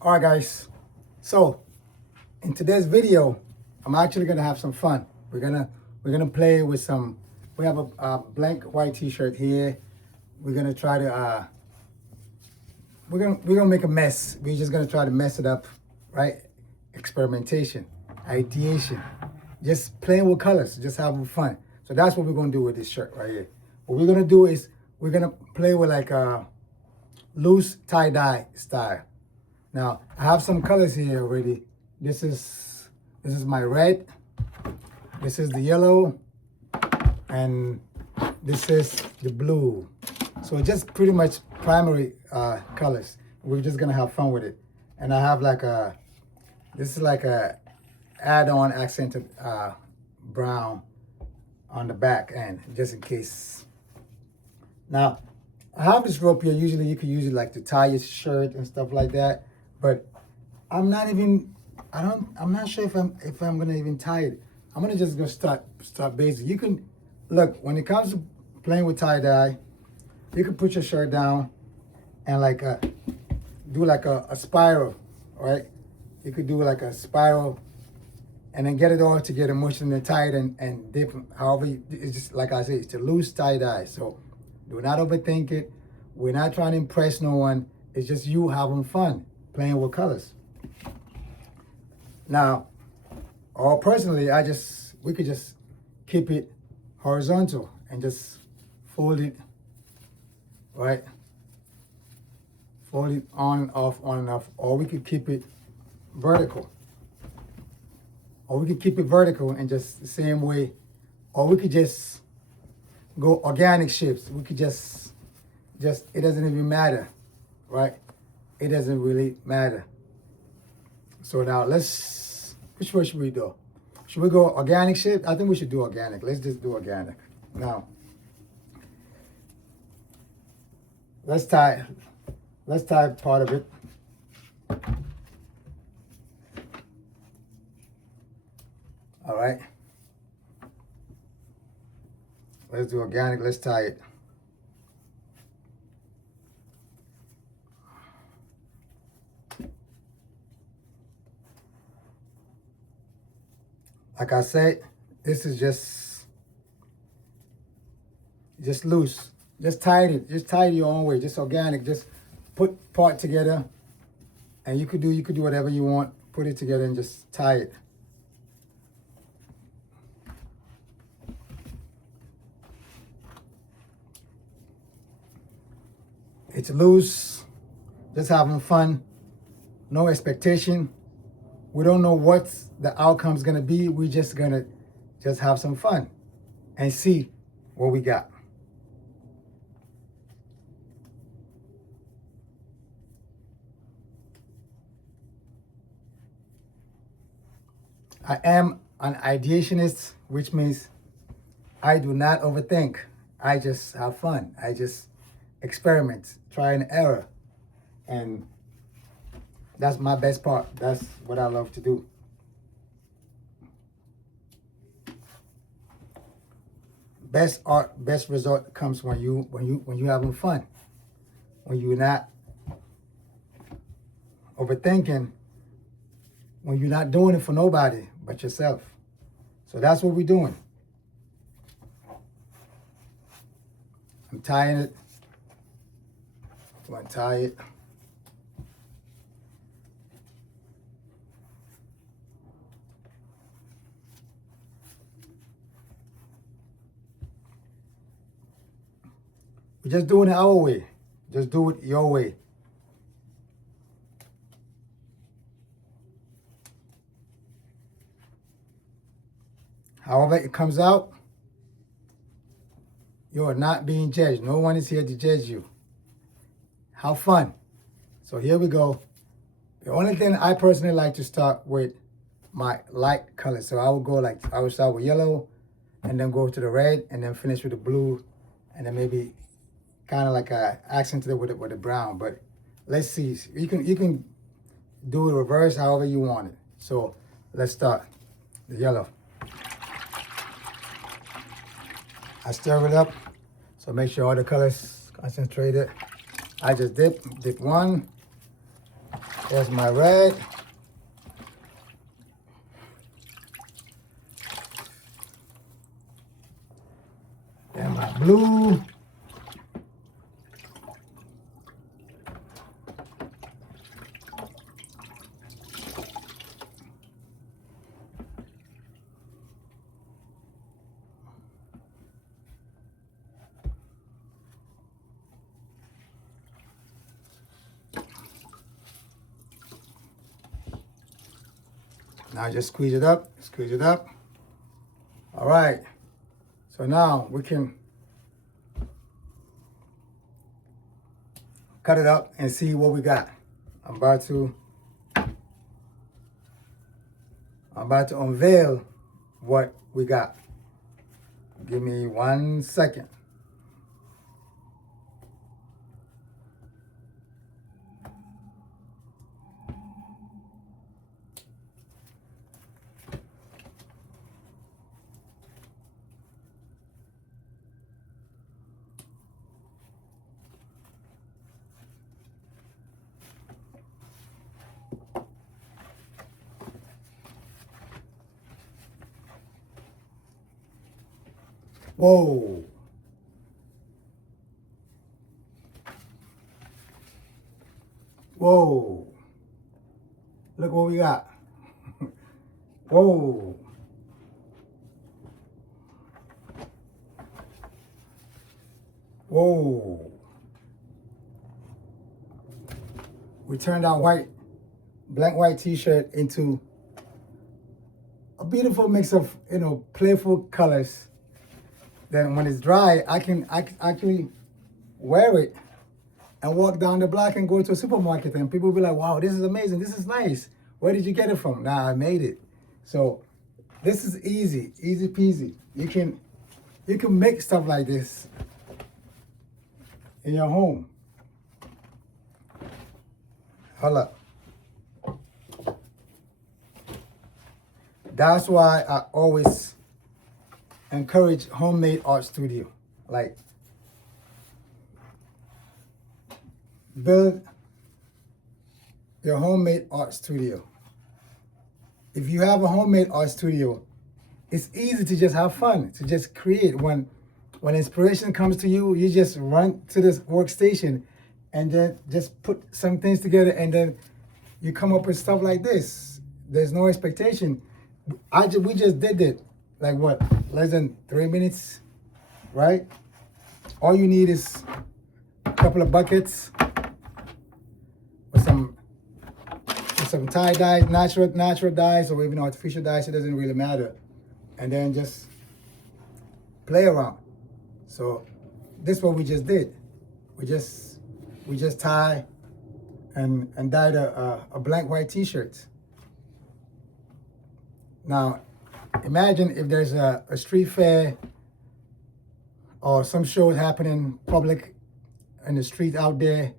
All right, guys. So in today's video, I'm actually gonna have some fun. We're gonna play with some. We have a blank white T-shirt here. We're gonna try to we're gonna make a mess. We're just gonna try to mess it up, right? Experimentation, ideation, just playing with colors, just having fun. So that's what we're gonna do with this shirt right here. What we're gonna do is we're gonna play with like a loose tie-dye style. Now I have some colors here already. This is my red. This is the yellow, and this is the blue. So just pretty much primary colors. We're just gonna have fun with it. And I have like this is like a add-on accented brown on the back end, just in case. Now, I have this rope here. Usually you could use it like to tie your shirt and stuff like that. But I'm not sure if I'm gonna even tie it. I'm gonna just start basic. You can look, when it comes to playing with tie-dye, you can put your shirt down and like do like a spiral, right? You could do like a spiral and then get it all together, mush it and tie it and dip. However, it's just like I say, it's a loose tie-dye. So do not overthink it. We're not trying to impress no one. It's just you having fun playing with colors. Now, or personally, we could just keep it horizontal and just fold it, right? Fold it on and off, or we could keep it vertical. Or we could keep it vertical and just the same way, or we could just go organic shapes. We could just it doesn't even matter, right? It doesn't really matter. So now which way should we do? Should we go organic shape? I think we should do organic. Let's just do organic. Now, let's tie part of it. All right. Let's do organic. Let's tie it. Like I said, this is just loose. Just tie it. Just tie it your own way. Just organic. Just put part together, and you could do whatever you want. Put it together and just tie it. It's loose. Just having fun. No expectation. We don't know what the outcome's gonna be. We're just gonna have some fun and see what we got. I am an ideationist, which means I do not overthink. I just have fun. I just experiment, try and error. And that's my best part. That's what I love to do. Best art, best result comes when you having fun. When you're not overthinking, when you're not doing it for nobody but yourself. So that's what we're doing. I'm tying it. I'm gonna tie it. We're just doing it our way. Just do it your way. However it comes out, you are not being judged. No one is here to judge you. Have fun. So here we go. The only thing I personally like to start with my light color. So I would start with yellow and then go to the red and then finish with the blue and then maybe kind of like a accented with the brown. But let's see. You can do it reverse however you want it. So let's start the yellow. I stir it up, so make sure all the colors concentrated. I just dip one, There's my red. And my blue. Now just squeeze it up, squeeze it up. All right. So now we can cut it up and see what we got. I'm about to unveil what we got. Give me 1 second. Whoa. Whoa. Look what we got. Whoa. Whoa. We turned our blank white t-shirt into a beautiful mix of, playful colors. Then when it's dry, I can actually wear it and walk down the block and go to a supermarket and people will be like, wow, this is amazing. This is nice. Where did you get it from? Nah, I made it. So this is easy peasy. You can make stuff like this in your home. Hold up. That's why I always encourage Handmade Art Studio. Like, build your homemade art studio. If you have a homemade art studio, it's easy to just have fun, to just create. When inspiration comes to you, you just run to this workstation and then just put some things together and then you come up with stuff like this. There's no expectation. We just did it. Like what, less than 3 minutes, right? All you need is a couple of buckets with some tie dyes, natural dyes, or even artificial dyes. It doesn't really matter. And then just play around. So this is what we just did. We just tie and dyed a blank white t-shirt. Now, imagine if there's a street fair or some shows happening public in the street out there,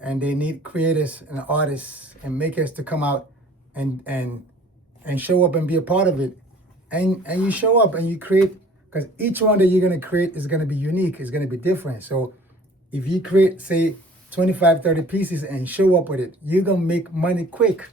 and they need creators and artists and makers to come out and show up and be a part of it. And you show up and you create, because each one that you're gonna create is gonna be unique, it's gonna be different. So if you create, say, 25, 30 pieces and show up with it, you're gonna make money quick.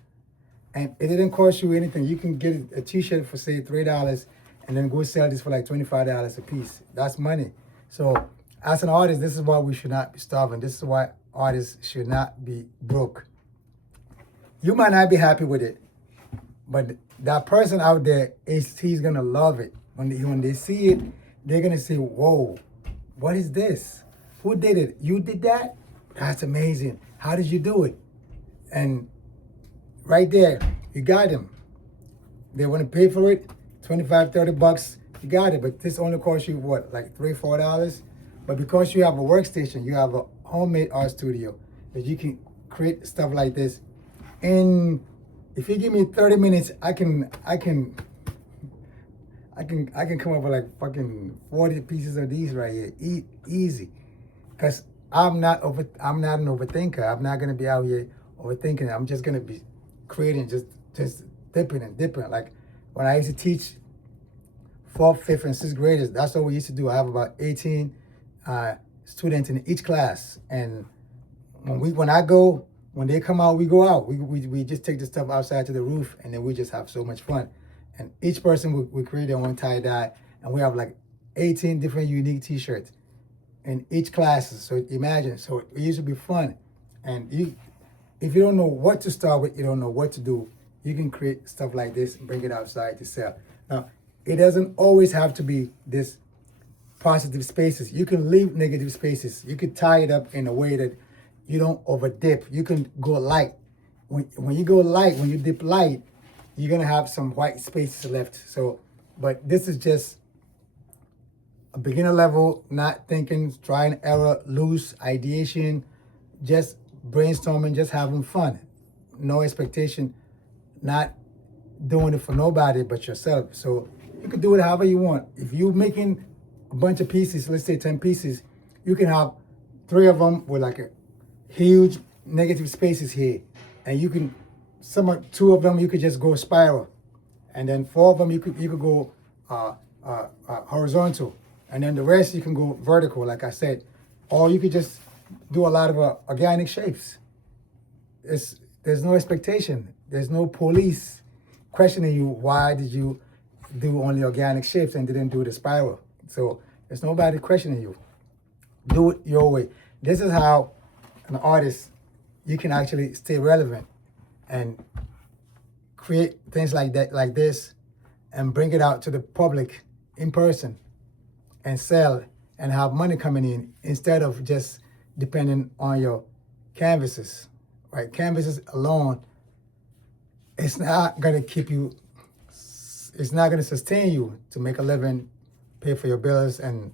And it didn't cost you anything. You can get a t-shirt for, say, $3 and then go sell this for like $25 a piece. That's money. So as an artist, this is why we should not be starving. This is why artists should not be broke. You might not be happy with it, but that person out there, he's gonna love it. When they see it, they're gonna say, whoa, what is this? Who did it? You did that? That's amazing. How did you do it? And right there, you got them. They want to pay for it, 25, 30 bucks, you got it. But this only costs you what, like $3, $4? But because you have a workstation, you have a homemade art studio, that you can create stuff like this. And if you give me 30 minutes, I can come up with like fucking 40 pieces of these right here, easy. Cause I'm not an overthinker. I'm not gonna be out here overthinking. I'm just gonna be creating, just dipping and dipping. Like when I used to teach 4th, 5th, and 6th graders, that's what we used to do. I have about 18 students in each class, and when I go when they come out, we go out. We just take the stuff outside to the roof, and then we just have so much fun. And each person will create their own tie-dye, and we have like 18 different unique t-shirts in each class. So imagine, so it used to be fun. And if you don't know what to start with, you don't know what to do, you can create stuff like this and bring it outside to sell. Now, it doesn't always have to be this positive spaces. You can leave negative spaces. You can tie it up in a way that you don't over dip. You can go light. When you go light, when you dip light, you're gonna have some white spaces left. So, but this is just a beginner level, not thinking, try and error, loose ideation, just brainstorming, just having fun. No expectation, not doing it for nobody but yourself. So you can do it however you want. If you're making a bunch of pieces, let's say 10 pieces, you can have 3 of them with like a huge negative spaces here. And you can, 2 of them, you could just go spiral. And then 4 of them, you could go horizontal. And then the rest, you can go vertical, like I said. Or you could just do a lot of organic shapes. There's no expectation. There's no police questioning you, why did you do only organic shapes and didn't do the spiral? So there's nobody questioning you. Do it your way. This is how an artist, you can actually stay relevant and create things like that, like this, and bring it out to the public in person and sell and have money coming in instead of just depending on your canvases, right? Canvases alone, it's not gonna keep you, it's not gonna sustain you to make a living, pay for your bills, and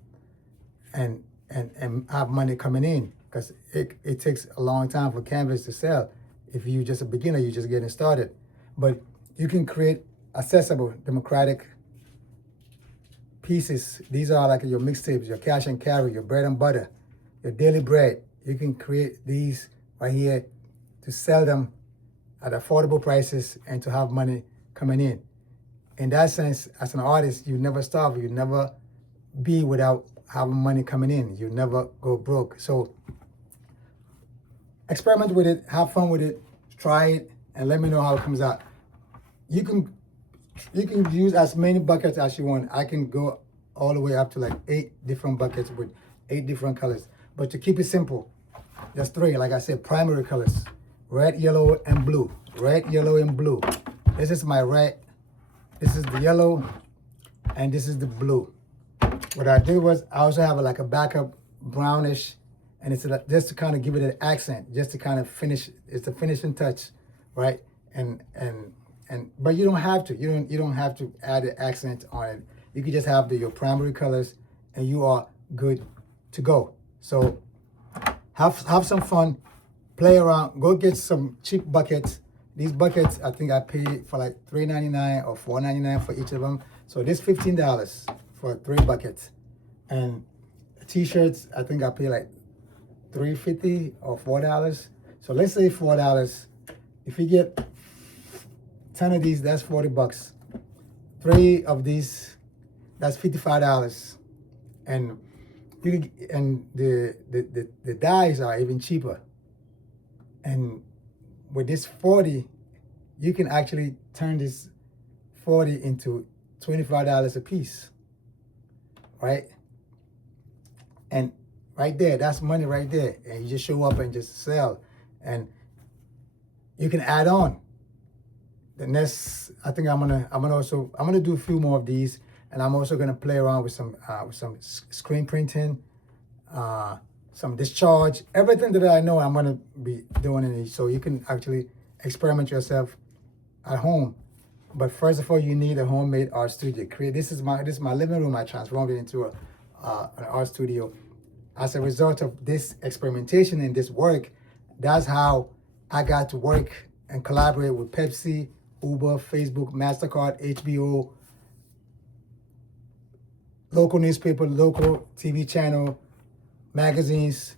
have money coming in, because it takes a long time for canvas to sell. If you're just a beginner, you're just getting started. But you can create accessible, democratic pieces. These are like your mixtapes, your cash and carry, your bread and butter, your daily bread. You can create these right here to sell them at affordable prices and to have money coming in. In that sense, as an artist, you never starve. You never be without having money coming in. You never go broke. So experiment with it, have fun with it, try it, and let me know how it comes out. You can use as many buckets as you want. I can go all the way up to like 8 different buckets with 8 different colors. But to keep it simple, just 3, like I said, primary colors: red, yellow, and blue. Red, yellow, and blue. This is my red, this is the yellow, and this is the blue. What I did was I also have like a backup brownish, and it's just to kind of give it an accent, just to kind of finish. It's the finishing touch, right? But you don't have to. You don't have to add an accent on it. You can just have your primary colors, and you are good to go. So have some fun, play around, go get some cheap buckets. These buckets, I think I paid for like $3.99 or $4.99 for each of them. So this $15 for 3 buckets. And t-shirts, I think I paid like $3.50 or $4. So let's say $4. If you get 10 of these, that's 40 bucks. 3 of these, that's $55. And the dyes are even cheaper. And with this 40, you can actually turn this 40 into $25 a piece, right? And right there, that's money right there. And you just show up and just sell. And you can add on. The next, I think I'm gonna do a few more of these, and I'm also gonna play around with some screen printing, some discharge, everything that I know I'm gonna be doing in it. So you can actually experiment yourself at home. But first of all, you need a homemade art studio. This is my living room. I transformed it into an art studio. As a result of this experimentation and this work, that's how I got to work and collaborate with Pepsi, Uber, Facebook, MasterCard, HBO, local newspaper, local TV channel, magazines,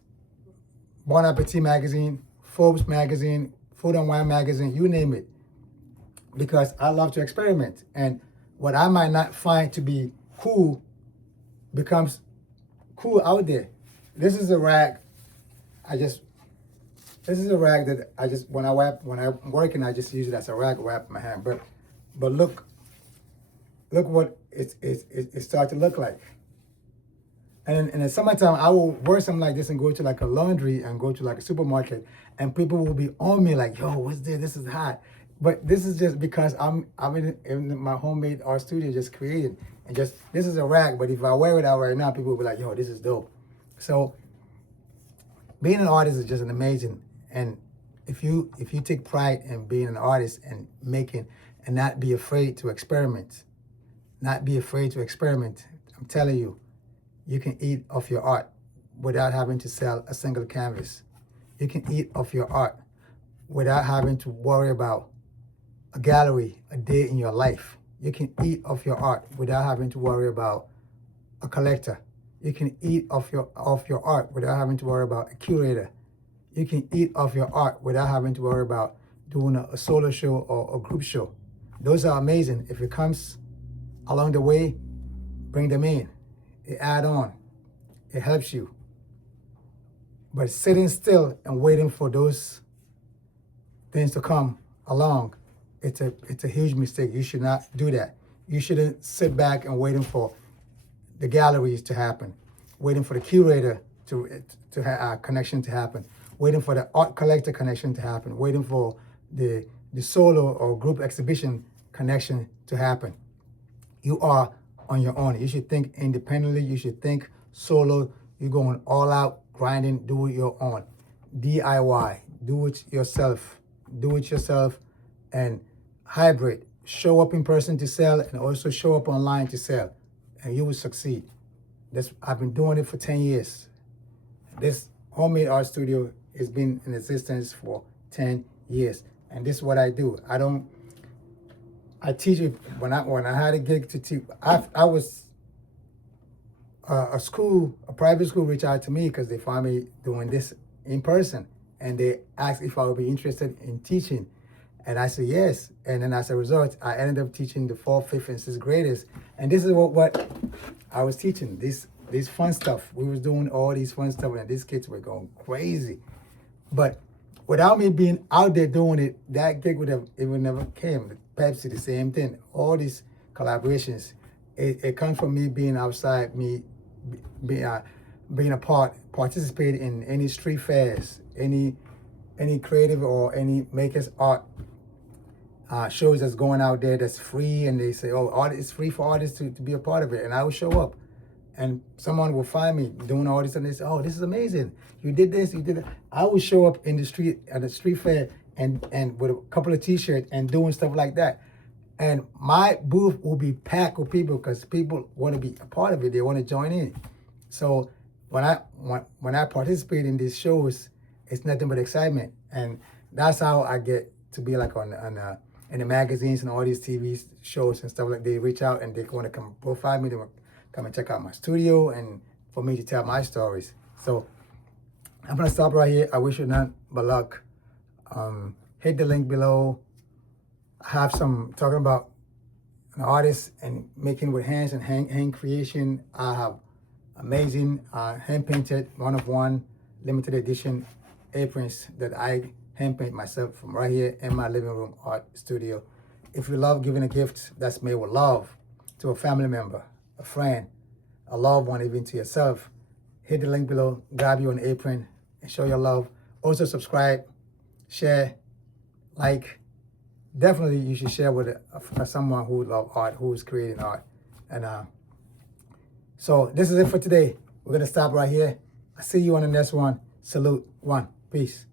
Bon Appetit magazine, Forbes magazine, Food and Wine magazine, you name it. Because I love to experiment. And what I might not find to be cool becomes cool out there. This is a rag I just This is a rag that I just, when I'm working, I just use it as a rag, wrap my hand. But look what it starts to look like. And in the summertime, I will wear something like this and go to like a laundry and go to like a supermarket, and people will be on me like, yo, what's this? This is hot. But this is just because I'm in my homemade art studio just creating. And just, this is a rag, but if I wear it out right now, people will be like, yo, this is dope. So being an artist is just an amazing. And if you take pride in being an artist and making, and not be afraid to experiment, I'm telling you, you can eat off your art without having to sell a single canvas. You can eat off your art without having to worry about a gallery a day in your life. You can eat off your art without having to worry about a collector. You can eat off your art without having to worry about a curator. You can eat off your art without having to worry about doing a solo show or a group show. Those are amazing. If it comes along the way, bring them in. It add on. It helps you. But sitting still and waiting for those things to come along, it's a huge mistake. You should not do that. You shouldn't sit back and waiting for the galleries to happen, waiting for the curator to have a connection to happen, waiting for the art collector connection to happen, waiting for the solo or group exhibition connection to happen. You are on your own. You should think independently. You should think solo. You're going all out, grinding, do it your own. DIY, do it yourself. Do it yourself, and hybrid. Show up in person to sell and also show up online to sell, and you will succeed. I've been doing it for 10 years. This homemade art studio has been in existence for 10 years. And this is what I do. I teach it. When I had a gig to teach, I was a private school reached out to me because they found me doing this in person, and they asked if I would be interested in teaching, and I said yes. And then as a result, I ended up teaching the 4th, 5th, and 6th graders. And this is what I was teaching. This fun stuff. We was doing all these fun stuff, and these kids were going crazy. But without me being out there doing it, that gig would never came. Pepsi, the same thing. All these collaborations, it comes from me being outside, me being a participating in any street fairs, any creative or any makers art shows that's going out there that's free, and they say, oh, art is free for artists to be a part of it, and I will show up. And someone will find me doing all this, and they say, oh, this is amazing. You did this, you did that. I will show up in the street, at a street fair, and with a couple of t-shirts and doing stuff like that. And my booth will be packed with people because people want to be a part of it. They want to join in. So when I participate in these shows, it's nothing but excitement. And that's how I get to be like in the magazines and all these TV shows and stuff. Like, they reach out and they want to come profile me. They want to come and check out my studio and for me to tell my stories. So I'm gonna stop right here. I wish you none but luck. Hit the link below. I have some talking about an artist and making with hands and hand creation. I have amazing hand painted 1-of-1 limited edition aprons that I hand paint myself from right here in my living room art studio. If you love giving a gift that's made with love to a family member, a friend, a loved one, even to yourself, hit the link below, grab you an apron and show your love. Also subscribe, share, like. Definitely you should share with someone who loves art, who is creating art. And so this is it for today. We're gonna stop right here. I'll see you on the next one. Salute. One. Peace.